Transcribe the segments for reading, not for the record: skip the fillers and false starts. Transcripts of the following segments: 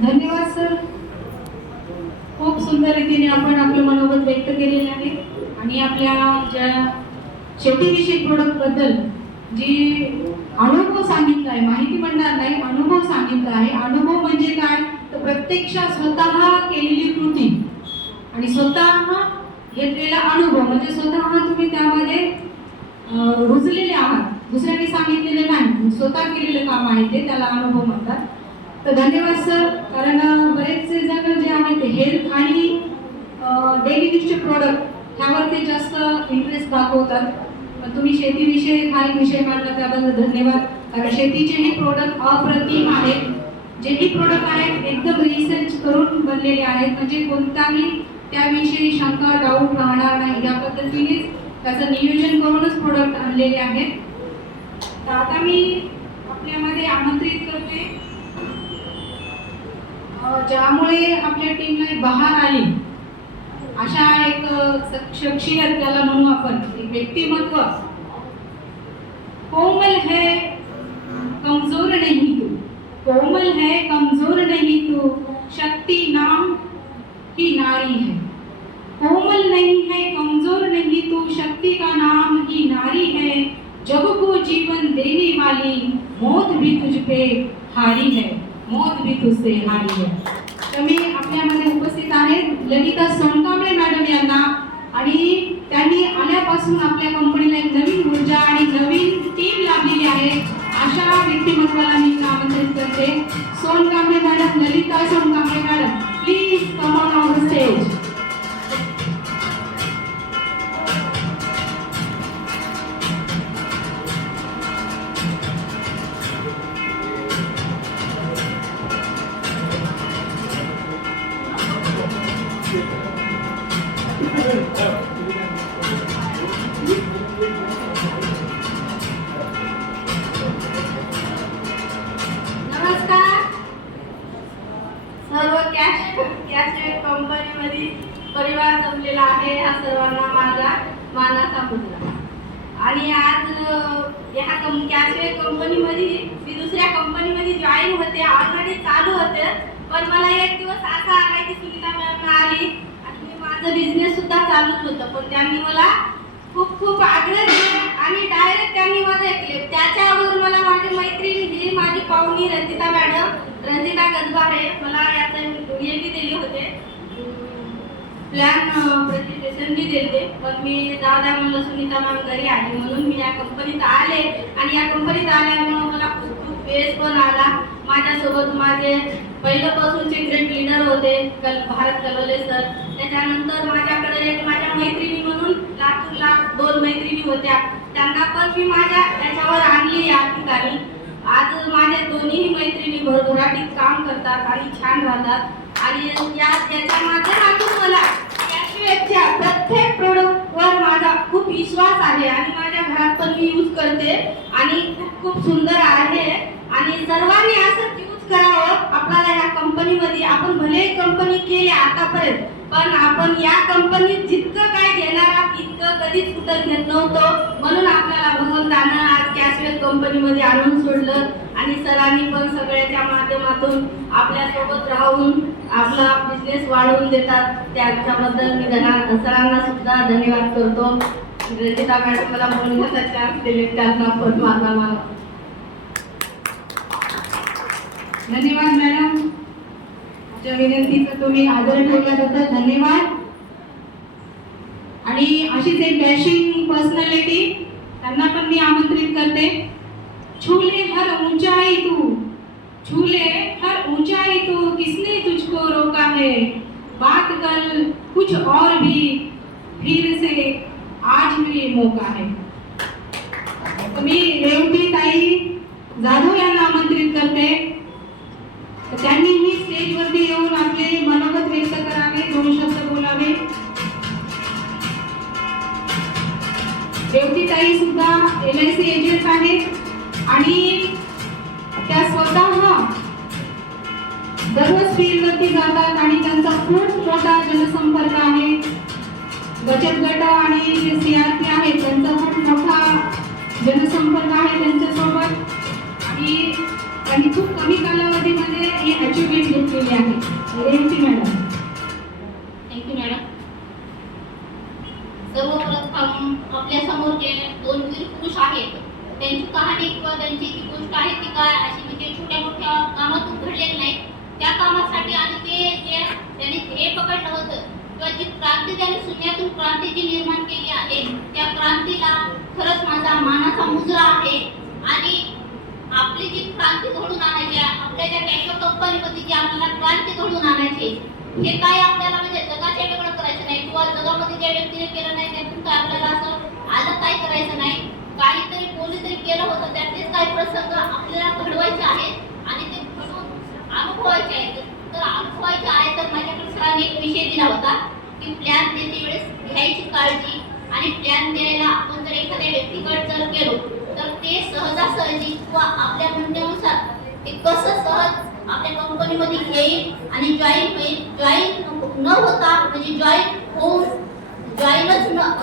धन्यवाद सर. खूप सुंदर रीतीने आपण आपलं मनोगत व्यक्त केलेले आहे आणि आपल्या ज्या शेतीविषयक प्रोडक्ट बद्दल जी अनुभव सांगितला आहे, माहिती म्हणणार नाही, अनुभव सांगितला आहे. अनुभव म्हणजे काय, तर प्रत्यक्षात स्वतः केलेली कृती आणि स्वतः घेतलेला अनुभव, म्हणजे स्वतः तुम्ही त्यामध्ये रुजलेले आहात, दुसऱ्यांनी सांगितलेले नाही, स्वतः केलेलं काम आहे ते, त्याला अनुभव म्हणतात. तर धन्यवाद सर. कारण बरेचसे जण जे आहे ते हेल्थ आणि डेली यूजचे प्रोडक्ट ह्यावरती जास्त इंटरेस्ट दाखवतात, पण तुम्ही शेतीविषयी हा एक विषय मांडला त्याबद्दल धन्यवाद. कारण शेतीचेही प्रोडक्ट अप्रतिम आहेत. जेही प्रोडक्ट आहेत एकदम रिसर्च करून बनलेले आहेत, म्हणजे कोणताही त्याविषयी शंका डाऊट राहणार नाही, या पद्धतीनेच त्याचं नियोजन करूनच प्रोडक्ट आणलेले आहेत. तर आता मी आपल्यामध्ये आमंत्रित करते, ज्यामुळे आपल्या टीमला बहार आली अशा एक शख्सियत त्याला म्हणू आपण, एक व्यक्तिमत्व. कोमल है कमजोर नहीं तू, कोमल है कमजोर नहीं तू, शक्ति नाम की नारी है. कोमल नहीं है कमजोर नहीं तू, शक्ति का नाम ही नारी है. जग को जीवन देने वाली, मौत भी तुझ पे हारी है, मौत भी तुझसे हारी है. तर मी आपल्यामध्ये उपस्थित आहेत ललिता सोनकांबळे मॅडम यांना, आणि त्यांनी आल्यापासून आपल्या कंपनीला एक नवीन ऊर्जा आणि नवीन टीम लाभलेली आहे. अशा व्यक्तिमत्वाला मी आमंत्रित करते. Sonkamble madam, Lalita Sonkamble madam, please come on the stage. कंपनीमध्ये परिवार जमलेला आहे, हा सर्वांना माझा मानाचा मुलगा. आणि आज या कॅशवेअर कंपनीमध्ये मी दुसऱ्या कंपनीमध्ये जॉईन होते, ऑलरेडी चालू होते, पण मला एक दिवस असा आला की सुनीता मॅम आली आणि माझं बिझनेस सुद्धा चालूच होतं, पण त्यांनी मला खूप खूप आग्रह केला आणि डायरेक्ट त्यांनी मला ऐकले. त्याच्यावर मला माझी मैत्रीण ही माझी पाहुणी रंजिता मॅडम, रंजिता गजबारे, मला याचं नियती दिली होते, प्लॅन प्रेझेंटेशन बी दिले, पण मी दादा म्हणलं सुनीता मॅम घरी आली म्हणून मी या कंपनीत आले. आणि या कंपनीत आल्यामुळं मला खूप खूप वेळ पण आला. माझ्यासोबत माझे पहिल्यापासूनचे ग्रेट लीडर होते भारत कलोले सर. त्याच्यानंतर माझ्याकडे एक माझ्या मैत्रिणी म्हणून लातूरला 2 मैत्रिणी होत्या, त्यांना पण मी माझ्या त्याच्यावर आणली या ठिकाणी. आज माझ्या दोन्ही मैत्रिणी भरभराटीत काम करतात आणि छान राहतात. आणि याच्या माध्यमातून मला कॅशवेअरच्या प्रत्येक प्रोडक्टवर माझा खूप विश्वास आहे आणि माझ्या घरात पण मी यूज करते आणि खूप सुंदर आहे. आणि सर्वांनी असं यूज करावं. आपल्याला या कंपनीमध्ये आपण भले कंपनी केली आतापर्यंत, पण आपण या कंपनीत जितकं काय घेणार आहात तितकं कधीच कुठं घेत नव्हतं, म्हणून आपल्याला भगवंतानं आज कॅशवेअर कंपनीमध्ये आणून सोडलं. आणि सरांनी पण सगळ्याच्या माध्यमातून आपल्यासोबत राहून आपला बिझनेस वाढवून देतात, त्याच्याबद्दल मी सरांना सुद्धा धन्यवाद करतो. रंजिता मॅडम मला बोलण्याचा चान्स दिले, त्यांना पण माझा मला धन्यवाद मॅडम. माझ्या विनंतीचं तुम्ही आदर ठेवल्याबद्दल धन्यवाद. आणि अशीच एक डॅशिंग पर्सनॅलिटी, त्यांना पण मी आमंत्रित करते. छूले हर ऊंचाई तू, छूले हर ऊंचाई तू, किसने तुझको रोका है, बात कल कुछ और भी, फिर से आज भी मौका है. मी रेवती ताई जाधव यांना आमंत्रित करते. त्यांनीही स्टेजवरती येऊन आपले मनोगत व्यक्त करावे, 2 शब्द बोलावे. रेवती ताई सुद्धा LIC एजंट आहेत आणि त्या स्वतः दररोज फील्डवरती जातात आणि त्यांचा खूप मोठा जनसंपर्क आहे. बचत गट आणि जे CRP आहे त्यांचा खूप मोठा जनसंपर्क आहे त्यांच्यासोबत. आणि त्यांनी खूप कमी कालावधीमध्ये ही अचिव्हमेंट घेतलेली आहे. रेवती मॅडम. Thank you madam. सर्वप्रथम आपल्या समोर जे 2 वीर पुरुष आहेत त्यांची कहाणी किंवा त्यांची जी गोष्ट आहे ती काय अशी म्हणजे छोट्या मोठ्या कामातून घडलेली नाही. त्या कामासाठी आणि ते जे त्यांनी हे पकडलं होतं किंवा जी क्रांती त्यांनी शून्यातून क्रांती जी निर्माण केली आहे त्या क्रांतीला खरंच माझा मानाचा मुजरा आहे. आणि आपली जी क्रांती घडून आणायची आहे, आपल्या ज्या कॅशो कंपनीमध्ये जी आपल्याला क्रांती घडून आणायची हे काय आपल्याला म्हणजे जगाच्या वेगळं करायचं नाही किंवा जगामध्ये ज्या व्यक्तीने केलं नाही त्यातून काय आपल्याला असं आलं काय करायचं नाही. काहीतरी कोणीतरी केलं होतं त्यातलेच काही प्रसंग आपल्याला घडवायचे आहेत आणि ते घडवून अनुभवायचे आहेत. तर अनुभवायचे आहे तर माझ्याकडे सरांनी एक विषय दिला होता की प्लॅन देते वेळेस घ्यायची काळजी. आणि प्लॅन द्यायला आपण जर एखाद्या व्यक्तीकडे जर गेलो तर ते सहजासहजी किंवा आपल्या म्हणण्यानुसार ते कसं सहज आपल्या कंपनीमध्ये येईल आणि जॉईन होईल. जॉईन न होता म्हणजे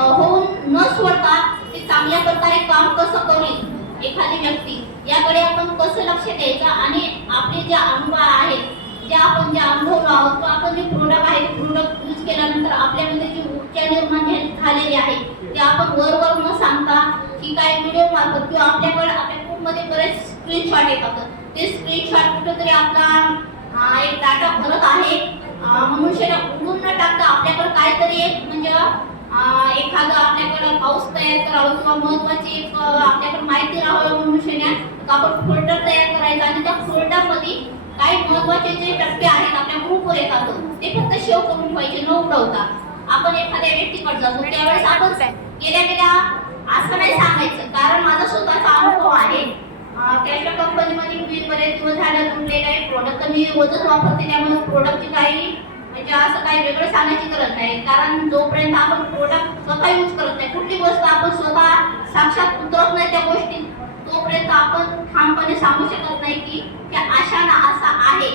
होऊन न सोडता ते चांगल्या प्रकारे काम कसं करेल एखादी व्यक्ती याकडे आपण कसं लक्ष द्यायचं. आणि आपले जे अनुभव आहेत आपण जे अनुभवलो आहोत किंवा आपण जे प्रोडक्ट आहे प्रोडक्ट यूज केल्यानंतर आपल्यामध्ये जी ऊर्जा निर्माण झालेली आहे ते आपण वर न सांगता की काही व्हिडिओ मार्फत किंवा आपल्याकडे आपल्या ग्रुपमध्ये बरेच स्क्रीनशॉट येतात. ते स्क्रीनशॉट कुठेतरी आपला एक डाटा भरत आहे. मनुष्याला उडून न टाकता आपल्याकडे काहीतरी एक म्हणजे एखादं आपल्याकडे पाऊस तयार करावं किंवा महत्वाची एक आपल्याकडे माहिती राहावं मनुष्याने तर आपण फोल्डर तयार करायचा आणि त्या फोल्डरमध्ये काही महत्वाचे जे टप्पे आहेत आपल्या ग्रुपवर येतात ते फक्त सेव्ह करून ठेवायचे न उडवता. आपण एखाद्या व्यक्तीकडे जातो त्यावेळेस आपण गेल्या असं नाही सांगायचं कारण माझा स्वतःचा अनुभव आहे. कॅशो कंपनीमध्ये मी बरेच दिवस झालं जुळलेले आहे. प्रोडक्ट मी रोजच वापरते त्यामुळे प्रोडक्टची काही म्हणजे असं काही वेगळं सांगायची गरज नाही. कारण जोपर्यंत आपण प्रोडक्ट स्वतः यूज करत नाही कुठली गोष्ट आपण स्वतः साक्षात उतरत नाही त्या गोष्टी तोपर्यंत आपण ठामपणे सांगू शकत नाही की त्या अशाना असा आहे.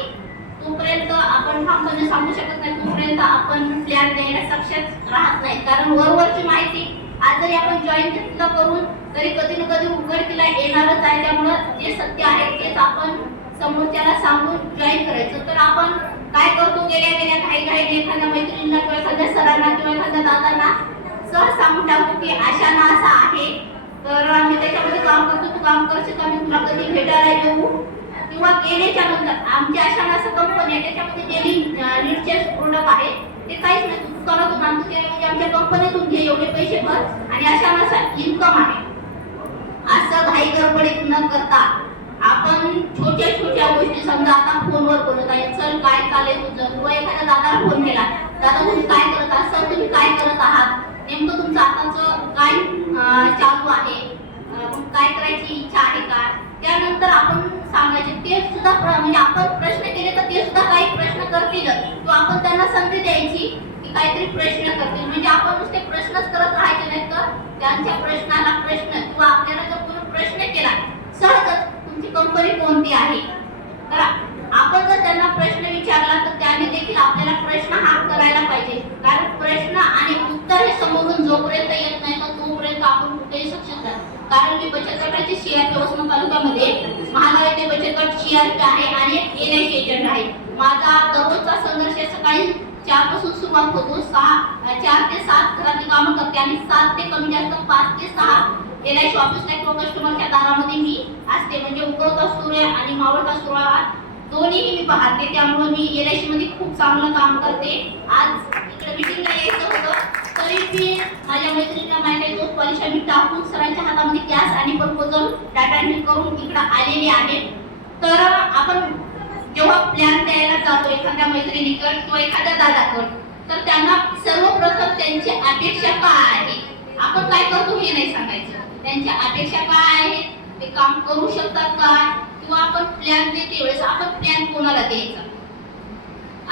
तोपर्यंत आपण ठामपणे सांगू शकत नाही तोपर्यंत आपण प्लॅन द्यायला सक्षम राहत नाही. कारण वरवरची माहिती आज जरी आपण जॉईन घेतलं करून तरी कधी ना कधी उघडकीला येणारच आहे. त्यामुळं जे सत्य आहे तेच आपण समोरच्याला सांगून जॉईन करायचं. तर आपण काय करतो गेल्या घाई एखाद्या मैत्रिणीला किंवा एखाद्या सरांना किंवा एखाद्या दादांना सहज सांगून टाकतो की अशाना असा आहे तर आम्ही त्याच्यामध्ये काम करतो तू काम करशील का मी तुला कधी भेटायला येऊ किंवा गेल्याच्या नंतर आमची अशाना असं कंपनी आहे त्याच्यामध्ये डेली नीडचे प्रोडक्ट आहे ते काहीच नाही तू दुकानातून आणतो ते म्हणजे आमच्या कंपनीतून घे एवढे पैसे भर आणि अशा इन्कम आहे. असं घाई गडबडीत न करता आपण छोट्या गोष्टी समजा आता फोनवर बोलत आहे चल काय चालेल तुझं किंवा एखाद्या दादाला फोन केला दादा तुम्ही काय करत आहात सर तुम्ही काय करत आहात नेमकं तुमचं आताचं काय चालू आहे काय करायची इच्छा आहे का त्यानंतर आपण सांगायचे ते सुद्धा म्हणजे आपण प्रश्न केले तर ते सुद्धा काही प्रश्न करतील किंवा आपण त्यांना संधी द्यायची की काहीतरी प्रश्न करतील म्हणजे आपण नुसते प्रश्नच करत राहायचे नाही तर त्यांच्या प्रश्नाला प्रश्न किंवा आपल्याला जर कोणी प्रश्न केला सहजच तुमची कंपनी कोणती आहे तर आपण जर त्यांना प्रश्न विचारला तर त्याने देखील आपल्याला प्रश्न हा करायला पाहिजे. कारण प्रश्न आणि उत्तर हे समोरून जोपर्यंत येत नाही तर तोपर्यंत आपण कुठेही सक्षम नाही. कारण मी बचत गटाची सीआरपी वसमत तालुक्यामध्ये महागाई बचत गट सीआरपी आहे आणि LIC एजंट आहे. माझा दररोजचा संघर्ष सकाळी 4 पासून सुरुवात होतो 4 ते 7 घरातली कामं करते आणि 7 ते कमी जास्त 5 ते 6 LIC ऑफिसला किंवा कस्टमरच्या दारामध्ये मी असते. म्हणजे उगवता सूर्य आणि मावळता सूर्य दोन्हीही मी पाहते त्यामुळे मी LIC मध्ये खूप चांगलं काम करते. आज इकडे मीटिंगला यायचं होतं तरी मी माझ्या मैत्रिणीला माझ्या दोस्त परीक्षा मी टाकून सरांच्या हातामध्ये कॅश आणि प्रपोजल डाटा एंट्री करून इकडे आलेली आहे. तर आपण जेव्हा प्लॅन द्यायला जातो एखाद्या मैत्रिणीकडे किंवा एखाद्या दादाकडे तर त्यांना सर्वप्रथम त्यांची अपेक्षा काय आहे आपण काय करतो हे नाही सांगायचं. त्यांच्या अपेक्षा काय आहेत ते काम करू शकतात काय किंवा आपण प्लॅन देते वेळेस आपण प्लॅन कोणाला द्यायचा.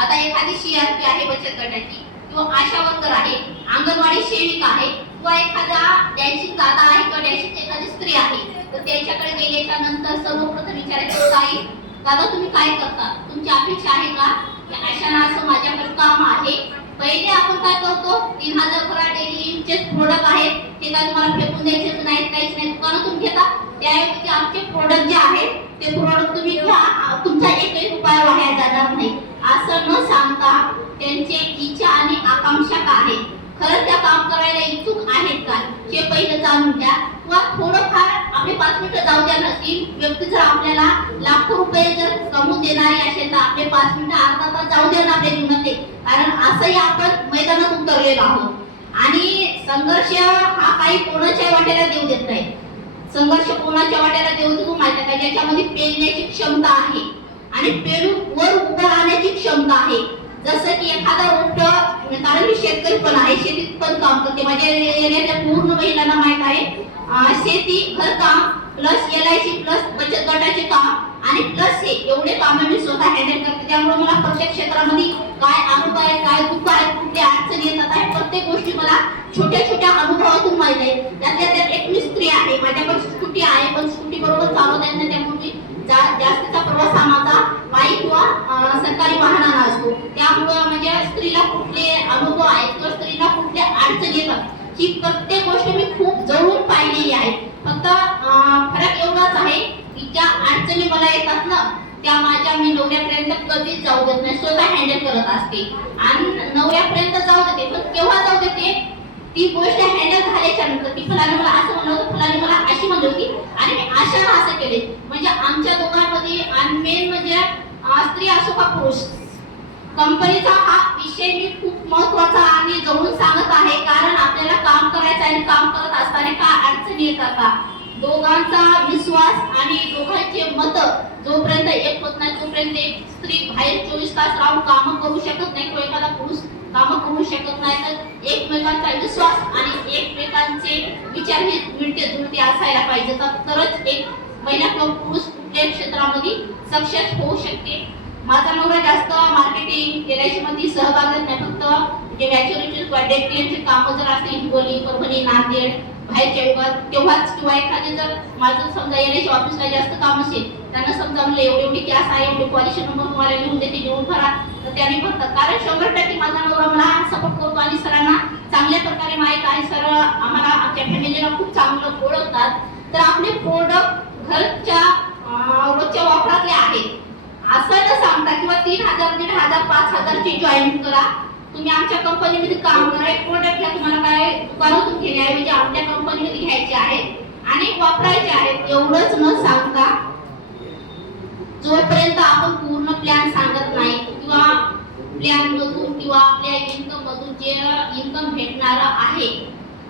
आता एखादी सीआरपी आहे बचत गटाची किंवा आशा वर्कर आहे अंगणवाडी सेविका आहे किंवा एखादा डॅशिंग दादा आहे किंवा डॅशिंग एखादी स्त्री आहे तर त्याच्याकडे गेल्याच्या नंतर सर्वप्रथम विचारायचं ताई दादा तुम्ही काय करता तुमची अपेक्षा आहे का की अशाना असं माझ्याकडे काम आहे. पहिले आपण काय करतो 3000 खरा डेली यूजचे प्रोडक्ट आहेत ते काय तुम्हाला फेकून द्यायचे नाहीत काहीच नाही दुकानातून घेता त्याऐवजी आमचे प्रोडक्ट जे आहेत ते प्रोडक्ट तुम्ही घ्या, तुमचा एकही रुपया वाया जाणार नाही असं न सांगता त्यांचे इच्छा आणि आकांक्षा काय आहे, खरंच त्या काम करायला इच्छुक आहेत का हे पहिलं जाणून घ्या. किंवा थोडंफार आपले 5 मिनिटं जाऊ द्या ना, ती व्यक्ती जर आपल्याला लाखो रुपये जर कमवून देणारी असेल तर आपले 5 मिनिटं अर्धा तास जाऊ द्या ना आपल्या जीवनातले, कारण असंही आपण मैदानात उतरलेलो आहोत. आणि संघर्ष हा काही कोणाच्या वाट्याला देऊ देत नाही. संघर्ष कोणाच्या वाट्याला देऊ देऊ माहिती आहे का, ज्याच्यामध्ये पेलण्याची क्षमता आहे आणि पेरून वर उभं राहण्याची क्षमता आहे. जसं की एखादा रोट, कारण मी शेतकरी पण आहे, शेतीत पण काम करते, माझ्या एरियातल्या पूर्ण महिलांना माहित आहे. शेती, घरकाम प्लस LIC प्लस बचत गटाचे काम आणि प्लस हे एवढे काम मी स्वतः हँडल करते. त्यामुळे मला प्रत्येक क्षेत्रामध्ये काय अनुभव आहे, काय दुःख आहे, कुठल्या अडचणी येतात आहे, प्रत्येक गोष्टी मला छोट्या छोट्या अनुभवातून माहित आहे. त्यातल्या त्यात एक मी स्त्री आहे, माझ्याकडे स्कूटी आहे, पण स्कूटी बरोबर चालवता येत नाही, त्यामुळे मी जास्तीचा प्रवास हा माझा पायी किंवा सरकारी वाहनाने असतो. त्यामुळे म्हणजे स्त्रीला कुठले अनुभव आहेत किंवा स्त्रीला कुठल्या अडचणी येतात ही प्रत्येक गोष्ट मी खूप जवळून पाहिलेली आहे. फक्त फरक एवढाच आहे की ज्या अडचणी मला येतात ना त्या माझ्या मी नवऱ्यापर्यंत कधीच जाऊ देत नाही, स्वतः हँडल करत असते. आणि नवऱ्यापर्यंत जाऊ देते, पण केव्हा जाऊ देते, ती गोष्ट हँडल झाल्याच्या नंतर. ती फलाने मला असं म्हणलं होतं, फलाने मला अशी म्हणली होती आणि मी अशानं असं केले. म्हणजे आमच्या दोघांमध्ये आणि मेन म्हणजे स्त्री असो का पुरुष, कंपनीचा हा विषय मी खूप महत्त्वाचा आणि जवळून सांगत आहे. कारण आपल्याला काम करायचं आणि काम करत असताना काय अडचणी येतात का, दोघांचा विश्वास आणि दोघांचे मत जोपर्यंत एक होत नाही तोपर्यंत एक स्त्री बाहेर 24 तास राहून कामं करू शकत नाही किंवा एखादा पुरुष कामं करू शकत नाही. तर एकमेकांचा विश्वास आणि एकमेकांचे विचार हे मिळते जुळते असायला पाहिजे, तरच एक महिला किंवा पुरुष कुठल्याही क्षेत्रामध्ये सक्सेस होऊ शकते. माझा नवरा जास्त मार्केटिंग LIC मध्ये सहभाग नाही, फक्त जे मॅच्युरिटी किंवा डेट कामं जर असतील हिंगोली, परभणी, नांदेड बाहेरच्या विभागात तेव्हाच, किंवा एखादे जर माझं समजा LIC ऑफिसला जास्त काम असेल, त्यांना समजा म्हणलं एवढी कॅस आहे, एवढे पॉलिसी नंबर तुम्हाला लिहून देते, लिहून भरा, तर त्याने भरतात. कारण 100% माझा नवरा मला सपोर्ट करतो आणि सरांना चांगल्या प्रकारे माहीत आहे. सर आम्हाला आमच्या फॅमिलीला खूप चांगलं ओळखतात. तर आपले प्रोडक्ट घरच्या रोजच्या वापरातले आहेत असं न सांगता किंवा 3,000, 1,500, 5,000 ची जॉईन करा, तुम्ही आमच्या कंपनीमध्ये काम करा. एक प्रोडक्ट घ्या, तुम्हाला काय दुकानातून घेण्याऐवजी आमच्या कंपनीमध्ये घ्यायचे आहेत आणि वापरायचे आहेत एवढंच न सांगता, जोपर्यंत आपण पूर्ण प्लॅन सांगत नाही किंवा प्लॅन मधून किंवा आपल्या इन्कम मधून जे इन्कम भेटणार आहे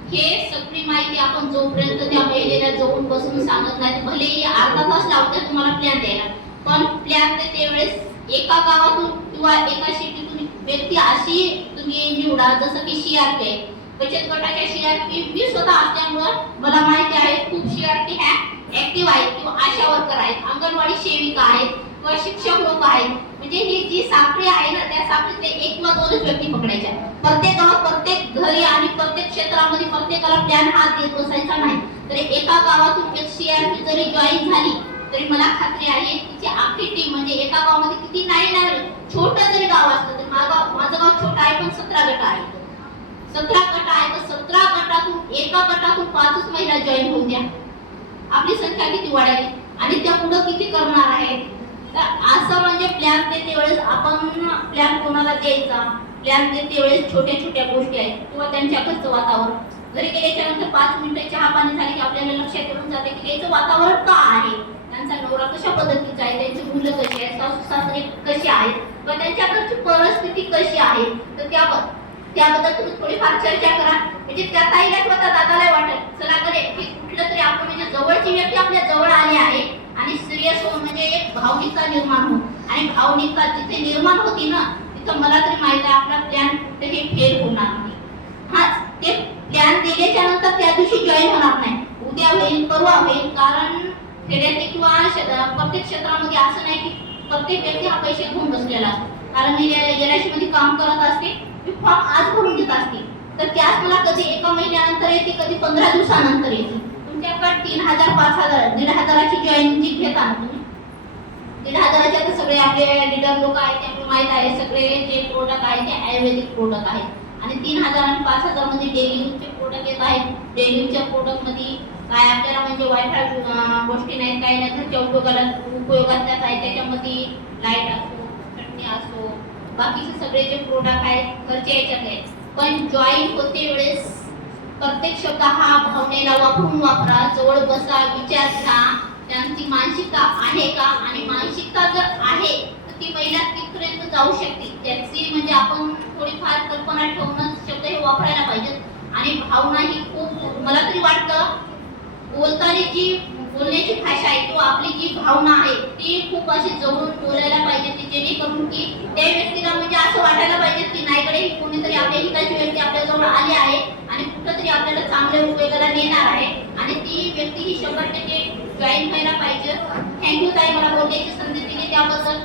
हे सगळी माहिती आपण जोपर्यंत त्या महिलेला जवळून बसून सांगत नाही, भलेही अर्धा तास लावते तुम्हाला प्लॅन द्यायला, पण प्लॅन देते वेळेस एका गावातून किंवा एका सिटीतून व्यक्ती अशी तुम्ही निवडा जसं की CRP आहे. बचत गटाच्या CRP मी स्वतः असल्यामुळं मला माहिती आहे खूप CRP ह्या ऍक्टिव्ह आहेत किंवा आशा वर्कर आहेत, अंगणवाडी सेविका आहेत किंवा शिक्षक लोक आहेत. म्हणजे ही जी साखळी आहे ना त्या साखळीतले 1 किंवा 2च व्यक्ती पकडायच्या. प्रत्येक गावात, प्रत्येक घरी आणि प्रत्येक क्षेत्रामध्ये प्रत्येकाला प्लॅन हा देत बसायचा नाही. तरी एका गावातून एक CRP जरी जॉईन झाली तरी मला खात्री आहे तिची अख्खी टीम, म्हणजे एका गावामध्ये किती नाही छोटं जरी गाव असलं तर माझं गाव छोटं आहे पण 17 गट आहे. 17 गट आहे तर 17 गटातून एका गटातून 5च महिला जॉईन होऊन द्या, आपली संख्या किती वाढेल आणि त्या पुढे किती करणार आहेत. तर असं म्हणजे प्लॅन देते वेळेस आपण प्लॅन कोणाला द्यायचा, प्लॅन देते वेळेस छोट्या छोट्या गोष्टी आहेत किंवा त्यांच्या घरचं वातावरण. घरी गेल्याच्या नंतर 5 मिनिटं चहा पाणी झाले की आपल्याला लक्षात येऊन जाते की याचं वातावरण का आहे, त्यांचा नवरा कशा पद्धतीचा आहे, त्यांची मुलं कशी आहेत, सासू सासरे कशी आहेत किंवा त्यांच्या घरची परिस्थिती कशी आहे. तर त्याबद्दल तुम्ही थोडीफार चर्चा करा. म्हणजे त्या ताईला किंवा त्या दादाला वाटत चला करे की कुठलं तरी आपण म्हणजे जवळची व्यक्ती आपल्या जवळ आली आहे आणि सिरियस होऊन म्हणजे एक भावनिकता निर्माण हो, आणि भावनिकता जिथे निर्माण होती ना तिथं मला तरी माहित आहे आपला प्लॅन कुठेही फेल होणार नाही. हा, ते प्लॅन दिल्याच्या नंतर त्या दिवशी जॉईन होणार नाही, उद्या होईल परवा होईल. कारण खेड्यात किंवा प्रत्येक क्षेत्रामध्ये असं नाही की प्रत्येक व्यक्ती हा पैसे घेऊन बसलेला असतो. कारण मी LIC मध्ये काम करत असते, मी फॉर्म आज भरून घेत असते, तर त्याच मला कधी एका महिन्यानंतर येते, कधी 15 दिवसानंतर येते. तुमच्याकडे 3,000, 5,000, 1,500ची जॉईनिंगची घेता ना तुम्ही, 1,500चे तर सगळे आपले लीडर लोक आहेत, आपल्याला माहित आहे सगळे जे प्रोडक्ट आहेत ते आयुर्वेदिक प्रोडक्ट आहेत आणि 3,000 आणि 5,000 मध्ये डेली यूजचे प्रोडक्ट येत आहेत. डेली यूजच्या प्रोडक्ट मध्ये काय आपल्याला म्हणजे वाईट गोष्टी नाहीत, काही नाही, घरच्या उपयोगाला उपयोगात आहे. त्याच्यामध्ये लाईट असो, चटणी असो, बाकीचे सगळे जे प्रोडक्ट आहेत घरच्या याच्यात आहेत. पण जॉईन होते वेळेस प्रत्येक शब्द हा भावनेला वापरून वापरा, जवळ बसा, विचार घ्या त्यांची मानसिकता आहे का, आणि मानसिकता जर आहे तर ती महिला तिथपर्यंत जाऊ शकते. त्याची म्हणजे आपण थोडीफार कल्पना ठेवून शब्द हे वापरायला पाहिजेत. आणि भावना ही खूप, मला तरी वाटतं बोलताना जी बोलण्याची भाषा आहे किंवा आपली जी भावना आहे ती खूप अशी जवळून बोलायला पाहिजे, ती जेणेकरून की त्या व्यक्तीला म्हणजे असं वाटायला पाहिजे की नाहीकडे कोणीतरी आपल्या हिताची व्यक्ती आपल्याजवळ आली आहे आणि कुठंतरी आपल्याला चांगल्या उपयोगाला नेणार आहे, आणि ती व्यक्ती ही 100% जॉईन व्हायला पाहिजे. थँक्यू ताई, मला बोलण्याची संधी दिली त्याबद्दल.